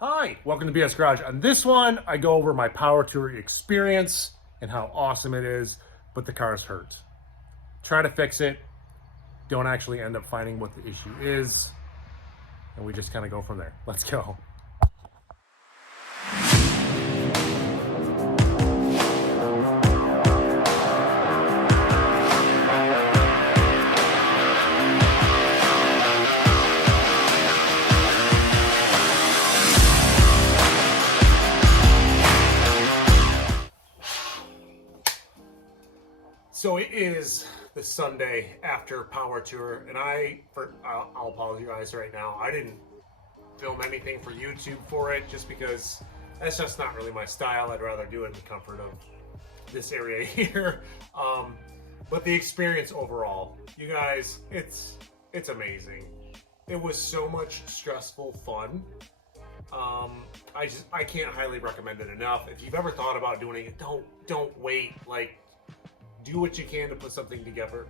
Hi, welcome to BS Garage. On this one, I go over my power tour experience and how awesome it is, but the car's hurt. Try to fix it, don't actually end up finding what the issue is, and we just kind of go from there. Let's go. So it is the Sunday after power tour, and I'll apologize right now. I didn't film anything for YouTube for it just because that's just not really my style. I'd rather do it in the comfort of this area here. But the experience overall, you guys, it's amazing. It was so much stressful fun. I can't highly recommend it enough. If you've ever thought about doing it, don't wait. Like, do what you can to put something together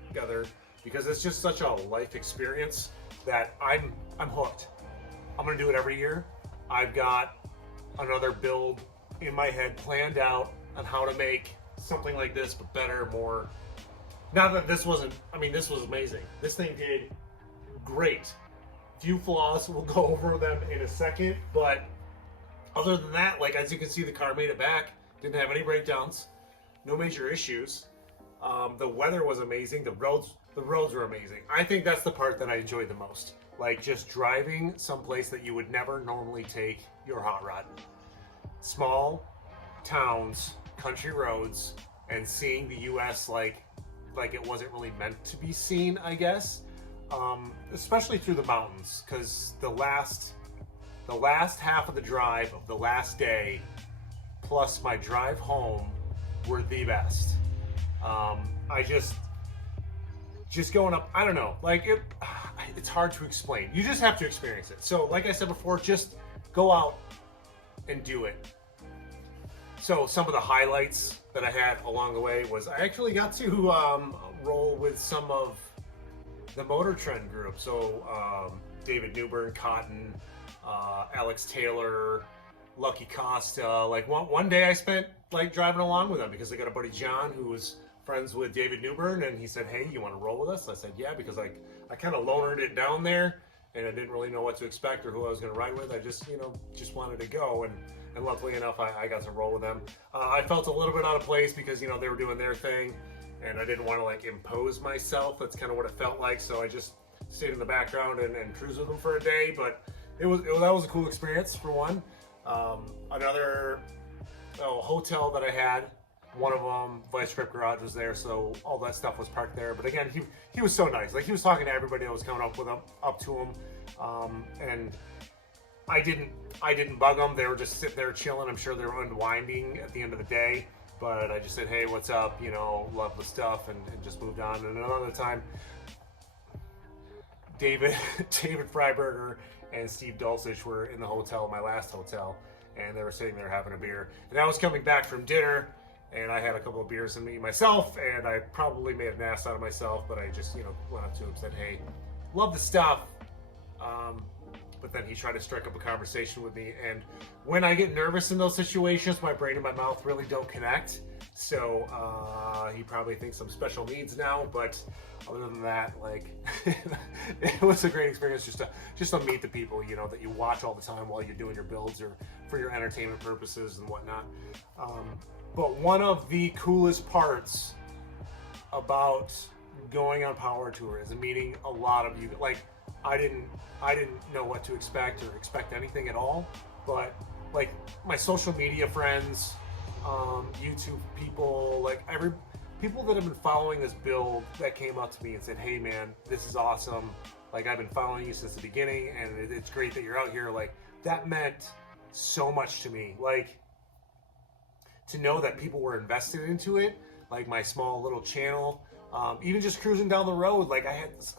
because it's just such a life experience that I'm hooked. I'm gonna do it every year. I've got another build in my head planned out on how to make something like this, but better, more. Not that this wasn't, this was amazing. This thing did great. Few flaws, we'll go over them in a second, but other than that, like, as you can see, the car made it back, didn't have any breakdowns, no major issues. The weather was amazing. The roads were amazing. I think that's the part that I enjoyed the most. Like, just driving someplace that you would never normally take your hot rod. Small towns, country roads, and seeing the U.S. like it wasn't really meant to be seen, I guess. Especially through the mountains, because the last half of the drive of the last day, plus my drive home, were the best. I just going up, I don't know, like it's hard to explain. You just have to experience it. So like I said before, just go out and do it. So some of the highlights that I had along the way was I actually got to roll with some of the Motor Trend group. So David Newburn, Cotton, Alex Taylor, Lucky Costa. Like one day I spent like driving along with them because I got a buddy John who was friends with David Newburn, and he said, "Hey, you want to roll with us?" I said, "Yeah," because I kind of lonered it down there, and I didn't really know what to expect or who I was going to ride with. I just wanted to go, and luckily enough, I got to roll with them. I felt a little bit out of place because they were doing their thing, and I didn't want to like impose myself. That's kind of what it felt like. So I just stayed in the background and cruised with them for a day. But that was a cool experience for one. Another hotel that I had, one of them, Vice Grip Garage, was there, so all that stuff was parked there. But again, he was so nice. Like, he was talking to everybody that was coming up to him, and I didn't bug them. They were just sitting there chilling. I'm sure they were unwinding at the end of the day. But I just said, "Hey, what's up? Love the stuff," and just moved on. And another time, David Freiberger and Steve Dulcich were in the hotel, my last hotel, and they were sitting there having a beer. And I was coming back from dinner, and I had a couple of beers in me myself, and I probably made an ass out of myself, but I just, went up to him and said, "Hey, love the stuff." But then he tried to strike up a conversation with me, and when I get nervous in those situations, my brain and my mouth really don't connect. So he probably thinks I'm special needs now, but other than that, like, it was a great experience just to meet the people, that you watch all the time while you're doing your builds or for your entertainment purposes and whatnot. But one of the coolest parts about going on power tour is meeting a lot of you. Like, I didn't know what to expect or expect anything at all, but like my social media friends, YouTube people, like people that have been following this build that came up to me and said, "Hey man, this is awesome. Like, I've been following you since the beginning, and it's great that you're out here." Like, that meant so much to me. Like, to know that people were invested into it, like my small little channel, even just cruising down the road. Like, I had this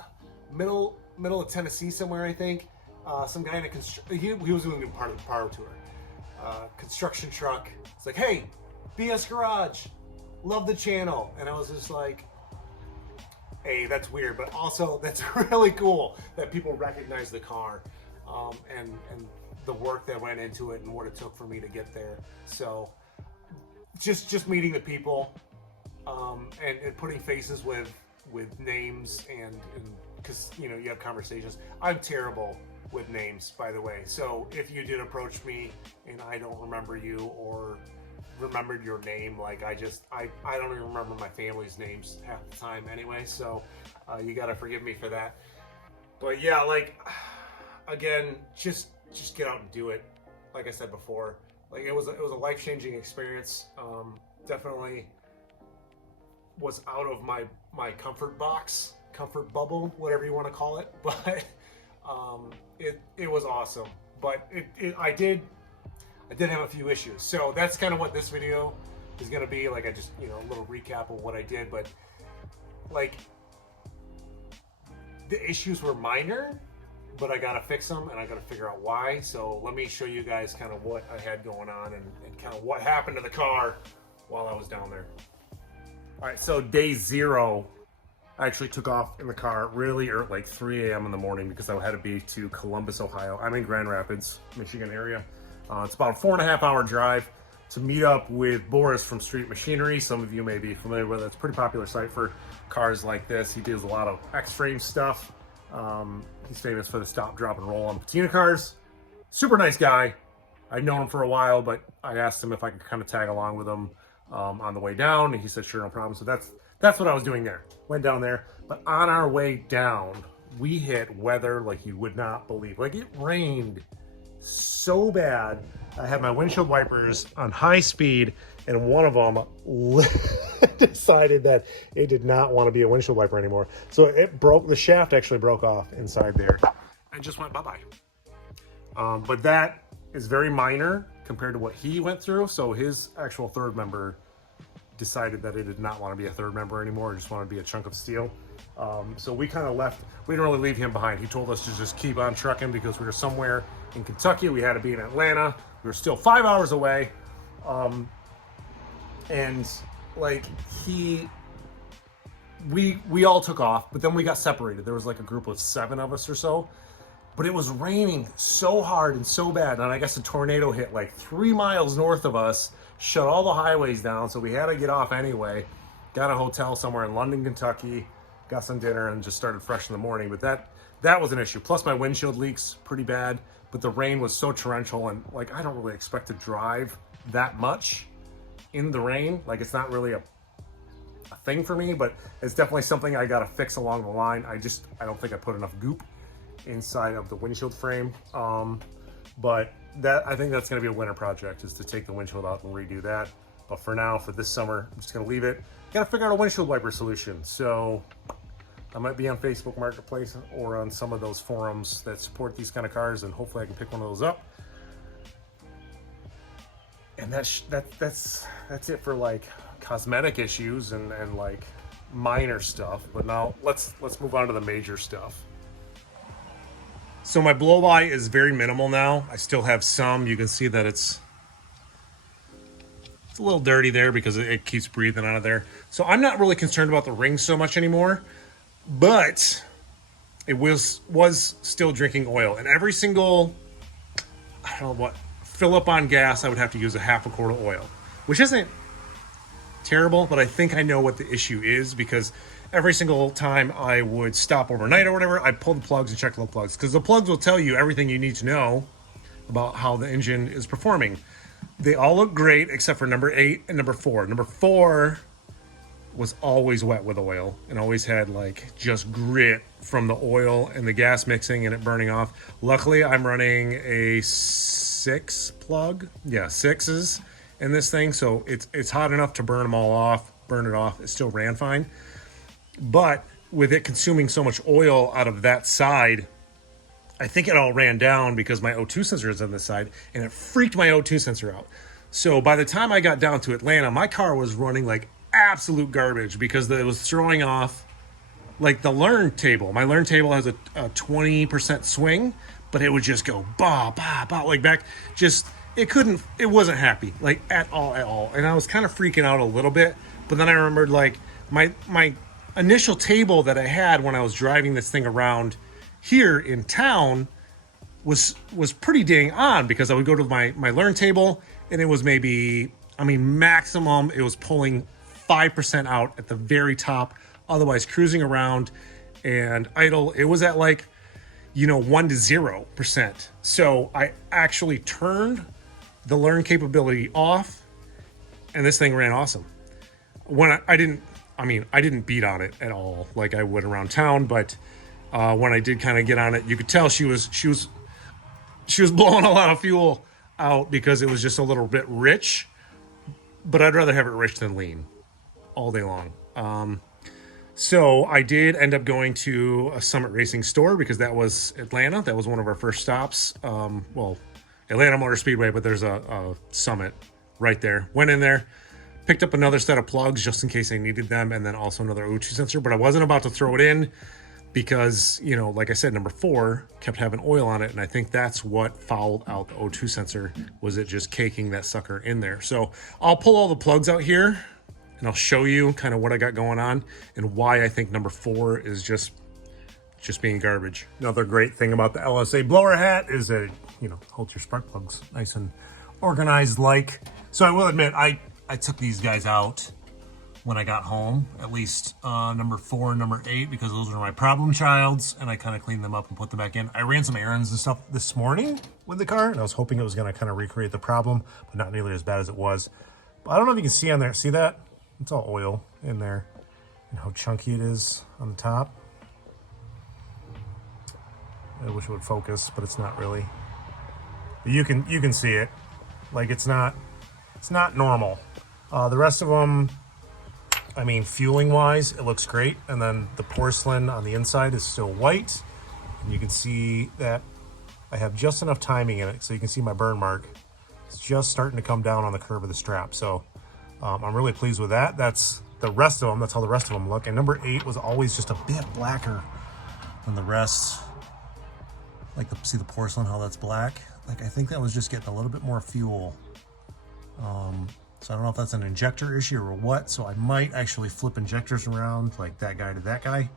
middle of Tennessee somewhere, I think, some guy in a he was doing a part of the power tour, construction truck. It's like, "Hey, BS Garage, love the channel," and I was just like, "Hey, that's weird, but also that's really cool that people recognize the car." And the work that went into it and what it took for me to get there. So just meeting the people, and putting faces with names, and because you have conversations. I'm terrible with names, by the way. So if you did approach me and I don't remember you or remembered your name, like I don't even remember my family's names half the time anyway. So you got to forgive me for that. But yeah, like again, just get out and do it. Like I said before, like it was a life-changing experience. Definitely was out of my comfort box, comfort bubble, whatever you want to call it. But it was awesome. But I did have a few issues. So that's kind of what this video is going to be. Like I just, a little recap of what I did. But like the issues were minor, but I got to fix them and I got to figure out why. So let me show you guys kind of what I had going on and kind of what happened to the car while I was down there. All right, so day 0, I actually took off in the car really early, like 3 a.m. in the morning, because I had to be to Columbus, Ohio. I'm in Grand Rapids, Michigan area. It's about a 4.5 hour drive to meet up with Boris from Street Machinery. Some of you may be familiar with it. It's a pretty popular site for cars like this. He does a lot of X-frame stuff. He's famous for the stop, drop, and roll on patina cars. Super nice guy. I've known him for a while, but I asked him if I could kind of tag along with him on the way down, and he said sure, no problem. So that's what I was doing there. Went down there, but on our way down, we hit weather like you would not believe. Like it rained so bad. I had my windshield wipers on high speed, and one of them decided that it did not want to be a windshield wiper anymore. So it broke, the shaft actually broke off inside there and just went bye-bye. But that is very minor compared to what he went through. So his actual third member decided that it did not want to be a third member anymore. It just wanted to be a chunk of steel. So we kind of left. We didn't really leave him behind. He told us to just keep on trucking because we were somewhere in Kentucky. We had to be in Atlanta. We were still 5 hours away. And like we all took off, but then we got separated. There was like a group of 7 of us or so, but it was raining so hard and so bad. And I guess a tornado hit like 3 miles north of us, shut all the highways down. So we had to get off anyway, got a hotel somewhere in London, Kentucky, got some dinner and just started fresh in the morning. But that was an issue. Plus my windshield leaks pretty bad, but the rain was so torrential, and like, I don't really expect to drive that much in the rain. Like it's not really a thing for me, but it's definitely something I got to fix along the line. I don't think I put enough goop inside of the windshield frame. But I think that's going to be a winter project, is to take the windshield out and redo that. But for now, for this summer, I'm just going to leave it. Got to figure out a windshield wiper solution. So I might be on Facebook Marketplace or on some of those forums that support these kind of cars, and hopefully I can pick one of those up. And that's it for like cosmetic issues and like minor stuff. But now let's move on to the major stuff. So my blow by is very minimal now. I still have some. You can see that it's a little dirty there because it keeps breathing out of there. So I'm not really concerned about the rings so much anymore, but it was still drinking oil. And every single, I don't know what, fill up on gas, I would have to use a half a quart of oil, which isn't terrible, but I think I know what the issue is, because every single time I would stop overnight or whatever, I'd pull the plugs and check the plugs, because the plugs will tell you everything you need to know about how the engine is performing. They all look great except for number 8 and number 4. Number 4 was always wet with oil and always had like just grit from the oil and the gas mixing and it burning off. Luckily, I'm running a 6 plug. Yeah, 6s in this thing, so it's hot enough to burn them all off, burn it off. It still ran fine. But with it consuming so much oil out of that side, I think it all ran down because my O2 sensor is on this side, and it freaked my O2 sensor out. So by the time I got down to Atlanta, my car was running like absolute garbage because it was throwing off like the learn table. My learn table has a 20% swing, but it would just go bah, bah, bah, like back. Just, it wasn't happy, like at all. And I was kind of freaking out a little bit, but then I remembered like my initial table that I had when I was driving this thing around here in town was pretty dang on, because I would go to my learn table and it was maybe, I mean, maximum it was pulling 5% out at the very top, otherwise cruising around and idle. It was at like, 1 to 0%. So I actually turned the learn capability off and this thing ran awesome. When I didn't beat on it at all like I would around town, but when I did kind of get on it, you could tell she was blowing a lot of fuel out because it was just a little bit rich, but I'd rather have it rich than lean all day long. So I did end up going to a Summit Racing store because that was Atlanta. That was one of our first stops. Atlanta Motor Speedway, but there's a Summit right there. Went in there, picked up another set of plugs just in case I needed them, and then also another O2 sensor, but I wasn't about to throw it in because, like I said, number 4 kept having oil on it, and I think that's what fouled out the O2 sensor, was it just caking that sucker in there. So I'll pull all the plugs out here, and I'll show you kind of what I got going on and why I think number 4 is just being garbage. Another great thing about the LSA blower hat is that it, holds your spark plugs nice and organized like. So I will admit, I took these guys out when I got home, at least number 4 and number 8, because those were my problem childs, and I kind of cleaned them up and put them back in. I ran some errands and stuff this morning with the car, and I was hoping it was going to kind of recreate the problem, but not nearly as bad as it was. But I don't know if you can see on there, see that? It's all oil in there, and how chunky it is on the top. I wish it would focus, but it's not really. But you can see it. Like, it's not normal. The rest of them, I mean, fueling wise, it looks great. And then the porcelain on the inside is still white. And you can see that I have just enough timing in it, so you can see my burn mark. It's just starting to come down on the curve of the strap. So I'm really pleased with that. That's the rest of them. That's how the rest of them look. And number 8 was always just a bit blacker than the rest. Like, see the porcelain, how that's black? Like, I think that was just getting a little bit more fuel. So I don't know if that's an injector issue or what. So I might actually flip injectors around, like that guy to that guy,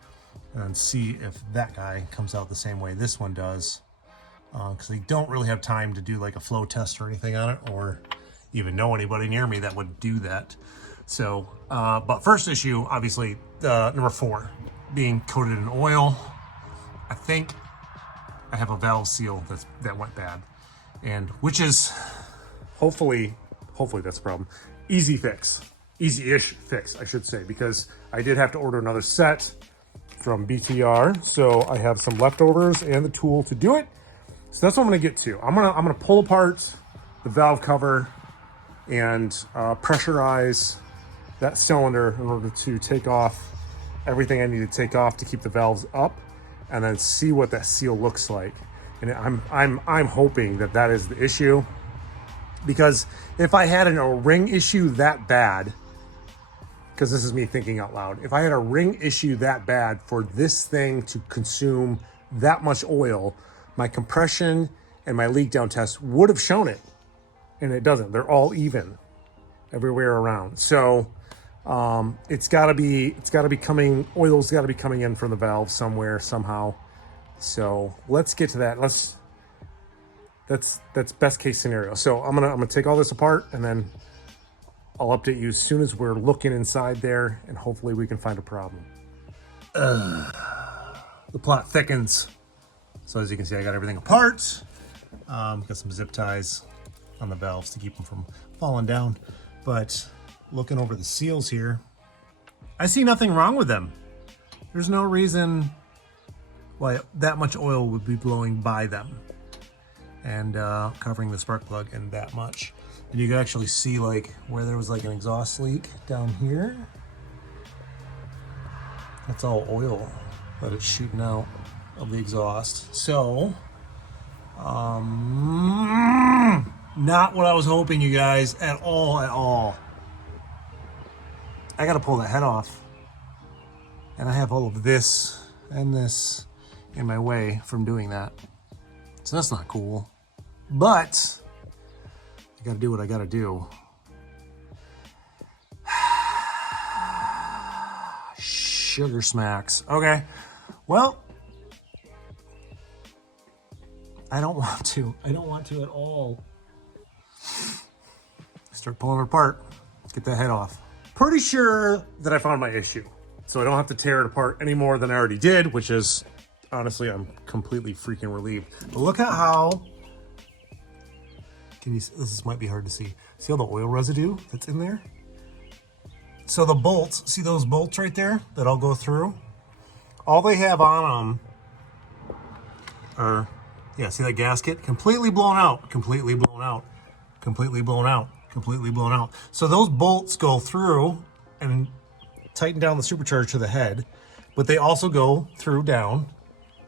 and see if that guy comes out the same way this one does. Because they don't really have time to do like a flow test or anything on it, or even know anybody near me that would do that. So, but first issue, obviously, number 4, being coated in oil. I think I have a valve seal that went bad, and which is hopefully that's a problem. Easy-ish fix, I should say, because I did have to order another set from BTR, so I have some leftovers and the tool to do it. So that's what I'm gonna get to. I'm gonna pull apart the valve cover and pressurize that cylinder in order to take off everything I need to take off to keep the valves up, and then see what that seal looks like. And I'm hoping that is the issue, because if I had a ring issue that bad, because this is me thinking out loud, if I had a ring issue that bad for this thing to consume that much oil, my compression and my leak down test would have shown it, and it doesn't. They're all even everywhere around. So oil's got to be coming in from the valve somewhere, somehow. So let's get to that. That's best case scenario. So I'm gonna take all this apart, and then I'll update you as soon as we're looking inside there, and hopefully we can find a problem. The plot thickens. So as you can see, I got everything apart. Got some zip ties on the valves to keep them from falling down. But looking over the seals here, I see nothing wrong with them. There's no reason why that much oil would be blowing by them and covering the spark plug in that much. And you can actually see like where there was like an exhaust leak down here. That's all oil that it's shooting out of the exhaust. So, not what I was hoping, you guys, at all. I gotta pull that head off. And I have all of this and this in my way from doing that. So that's not cool. But I gotta do what I gotta do. Sugar smacks. Okay. Well, I don't want to. I don't want to at all. Start pulling it apart. Let's get that head off. Pretty sure that I found my issue. So I don't have to tear it apart any more than I already did, which is, honestly, I'm completely freaking relieved. But look at how, this might be hard to see. See all the oil residue that's in there? So the bolts, see those bolts right there that I'll go through? All they have on them are, yeah, see that gasket? Completely blown out, completely blown out, completely blown out, completely blown out. So those bolts go through and tighten down the supercharger to the head, but they also go through down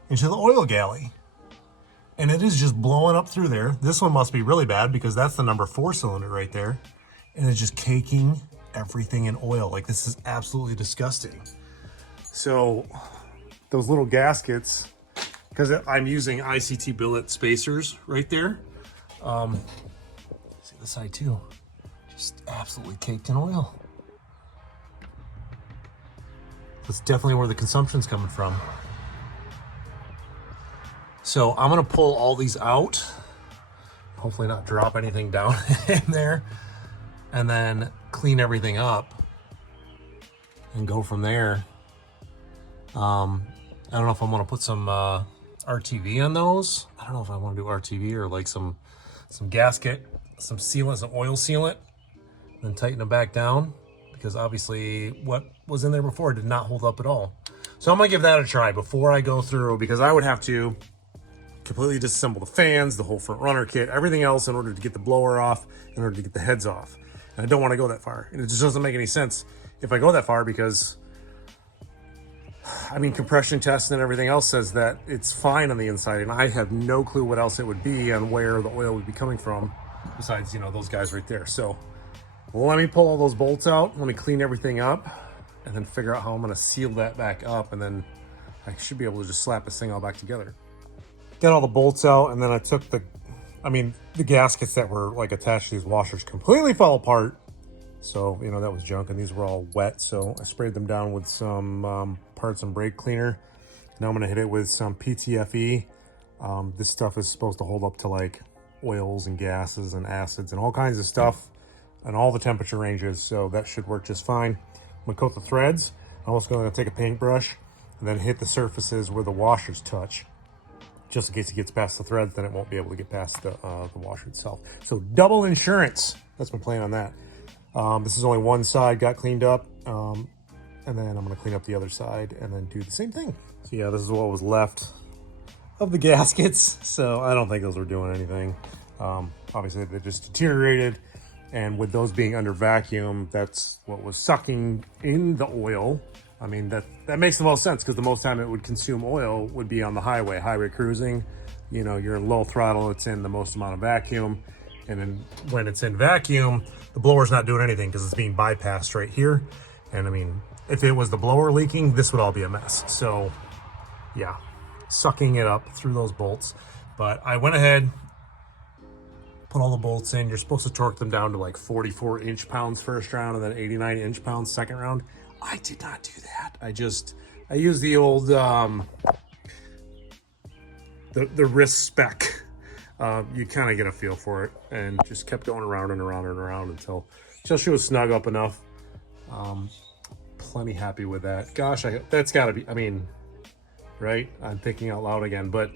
into the oil galley. And it is just blowing up through there. This one must be really bad because that's the number 4 cylinder right there. And it's just caking everything in oil. Like, this is absolutely disgusting. So those little gaskets, because I'm using ICT billet spacers right there. See the side too, just absolutely caked in oil. That's definitely where the consumption's coming from. So I'm gonna pull all these out, hopefully not drop anything down in there, and then clean everything up and go from there. I don't know if I'm gonna put some RTV on those. I don't know if I wanna do RTV or like some gasket, some sealant, some oil sealant, and then tighten them back down, because obviously what was in there before did not hold up at all. So I'm gonna give that a try before I go through, because I would have to completely disassemble the fans, the whole front runner kit, everything else in order to get the blower off, in order to get the heads off. And I don't want to go that far. And it just doesn't make any sense if I go that far, because I mean, compression tests and everything else says that it's fine on the inside, and I have no clue what else it would be on where the oil would be coming from besides, you know, those guys right there. So let me pull all those bolts out, let me clean everything up, and then figure out how I'm going to seal that back up, and then I should be able to just slap this thing all back together. Got all the bolts out, and then I took the gaskets that were like attached to these washers completely fell apart. So, you know, that was junk, and these were all wet. So I sprayed them down with some parts and brake cleaner. Now I'm gonna hit it with some PTFE. This stuff is supposed to hold up to like oils and gases and acids and all kinds of stuff and all the temperature ranges. So that should work just fine. I'm gonna coat the threads. I'm also gonna take a paintbrush and then hit the surfaces where the washers touch, just in case it gets past the threads, then it won't be able to get past the washer itself. So double insurance, that's my plan on that. This is only one side got cleaned up, and then I'm gonna clean up the other side and then do the same thing. So yeah, this is what was left of the gaskets. So I don't think those were doing anything. Obviously they just deteriorated, and with those being under vacuum, that's what was sucking in the oil. I mean, that makes the most sense, because the most time it would consume oil would be on the highway cruising. You know, you're in low throttle, it's in the most amount of vacuum. And then when it's in vacuum, the blower's not doing anything because it's being bypassed right here. And I mean, if it was the blower leaking, this would all be a mess. So yeah, sucking it up through those bolts. But I went ahead, put all the bolts in. You're supposed to torque them down to like 44 inch-pounds first round and then 89 inch-pounds second round. I did not do that. I used the old, the wrist spec. You kind of get a feel for it, and just kept going around and around and around until she was snug up enough. Plenty happy with that. Gosh, that's gotta be, I mean, right? I'm thinking out loud again, but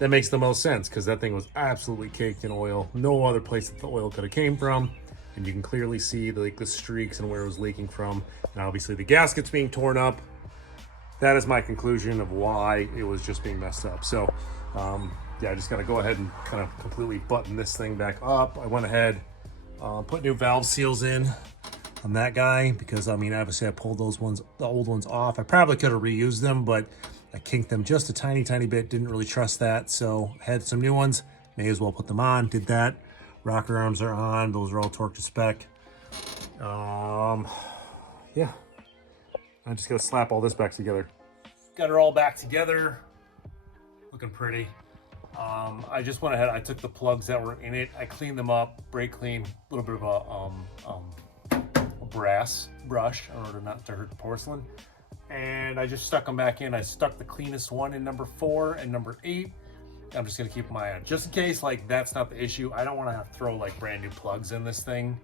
that makes the most sense, because that thing was absolutely caked in oil. No other place that the oil could have came from. And you can clearly see the streaks and where it was leaking from. And obviously the gasket's being torn up. That is my conclusion of why it was just being messed up. So yeah, I just gotta go ahead and kind of completely button this thing back up. I went ahead, put new valve seals in on that guy, because I mean, obviously I pulled those ones, the old ones off. I probably could have reused them, but I kinked them just a tiny bit. Didn't really trust that. So had some new ones, may as well put them on, did that. Rocker arms are on, those are all torqued to spec. Yeah, I just gotta slap all this back together. Got it all back together, looking pretty. I just went ahead, I took the plugs that were in it, I cleaned them up, brake clean, a little bit of a brass brush in order not to hurt the porcelain. And I just stuck them back in. I stuck the cleanest one in number 4 and number 8. I'm just gonna keep my eye on, just in case like that's not the issue. I don't want to have to throw like brand new plugs in this thing,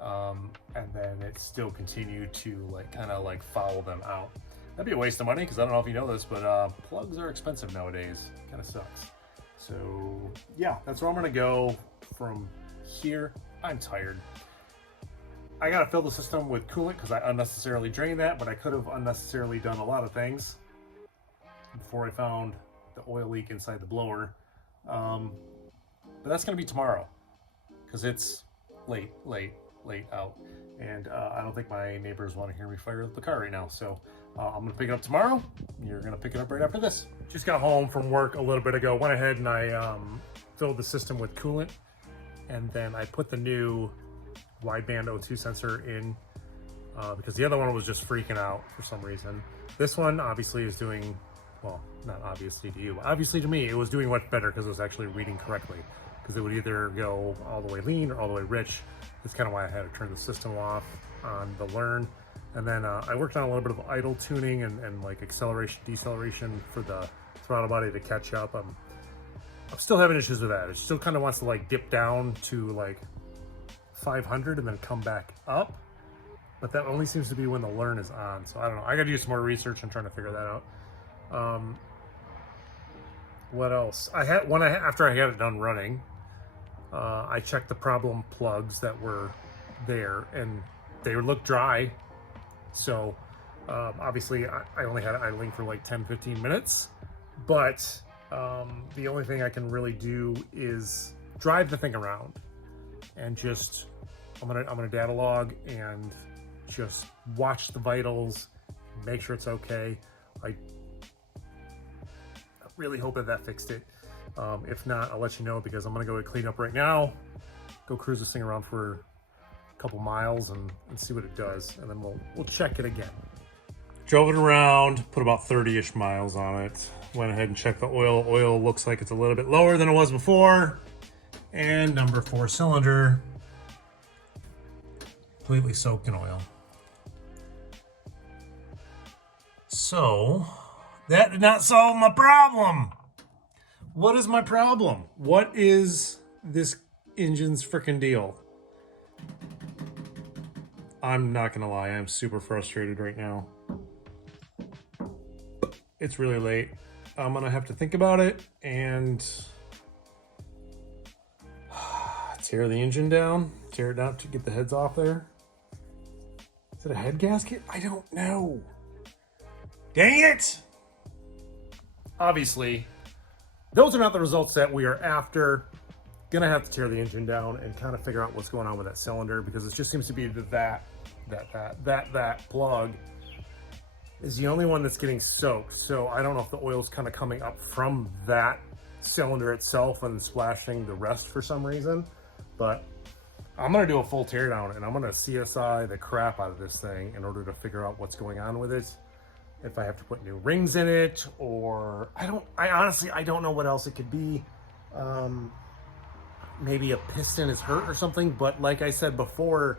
and then it still continue to like kind of like follow them out. That'd be a waste of money, because I don't know if you know this, but plugs are expensive nowadays. Kind of sucks. So yeah, that's where I'm gonna go from here. I'm tired. I gotta fill the system with coolant because I unnecessarily drained that, but I could have unnecessarily done a lot of things before I found the oil leak inside the blower. But that's gonna be tomorrow because it's late out, and I don't think my neighbors want to hear me fire up the car right now. So I'm gonna pick it up tomorrow. You're gonna pick it up right after this. Just got home from work a little bit ago. Went ahead and I filled the system with coolant, and then I put the new wideband O2 sensor in because the other one was just freaking out for some reason. This one obviously is doing, well, not obviously to you, obviously to me, it was doing much better because it was actually reading correctly, because it would either go all the way lean or all the way rich. That's kind of why I had to turn the system off on the learn. And then I worked on a little bit of idle tuning and like acceleration, deceleration for the throttle body to catch up. I'm still having issues with that. It still kind of wants to like dip down to like 500 and then come back up, but that only seems to be when the learn is on. So I don't know, I gotta do some more research and trying to figure that out. What else? After I had it done running, I checked the problem plugs that were there and they looked dry. So obviously I only had it idling for like 10-15 minutes, but the only thing I can really do is drive the thing around and just I'm gonna data log and just watch the vitals, make sure it's okay. I really hope that fixed it. If not, I'll let you know, because I'm gonna go clean up right now, go cruise this thing around for a couple miles and see what it does, and then we'll check it again. Drove it around, put about 30-ish miles on it. Went ahead and checked the oil. Oil looks like it's a little bit lower than it was before. And number 4 cylinder, completely soaked in oil. So that did not solve my problem. What is my problem? What is this engine's freaking deal? I'm not gonna lie, I'm super frustrated right now. It's really late. I'm gonna have to think about it and tear the engine down, tear it down to get the heads off there. Is it a head gasket? I don't know. Dang it! Obviously, those are not the results that we are after. Gonna have to tear the engine down and kind of figure out what's going on with that cylinder, because it just seems to be that plug is the only one that's getting soaked. So I don't know if the oil's kind of coming up from that cylinder itself and splashing the rest for some reason. But I'm gonna do a full teardown and I'm gonna CSI the crap out of this thing in order to figure out what's going on with it. If I have to put new rings in it, or I honestly don't know what else it could be. Maybe a piston is hurt or something, but like I said before,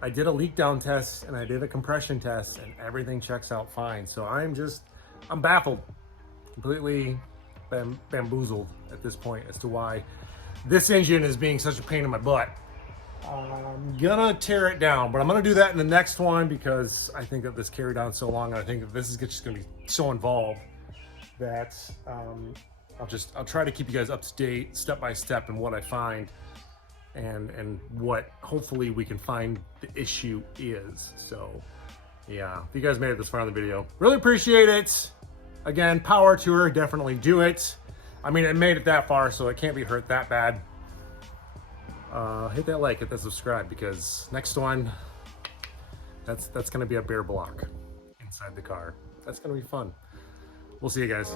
I did a leak down test and I did a compression test and everything checks out fine. So I'm baffled, completely bamboozled at this point as to why this engine is being such a pain in my butt. I'm gonna tear it down, but I'm gonna do that in the next one, because I think that this carried on so long, and I think that this is just gonna be so involved that I'll try to keep you guys up to date step by step in what I find and what hopefully we can find the issue is. So yeah, if you guys made it this far in the video, really appreciate it. Again, power to her, definitely do it. I mean, it made it that far, so it can't be hurt that bad. Hit that like, hit that subscribe, because next one, that's gonna be a bear block inside the car. That's gonna be fun. We'll see you guys.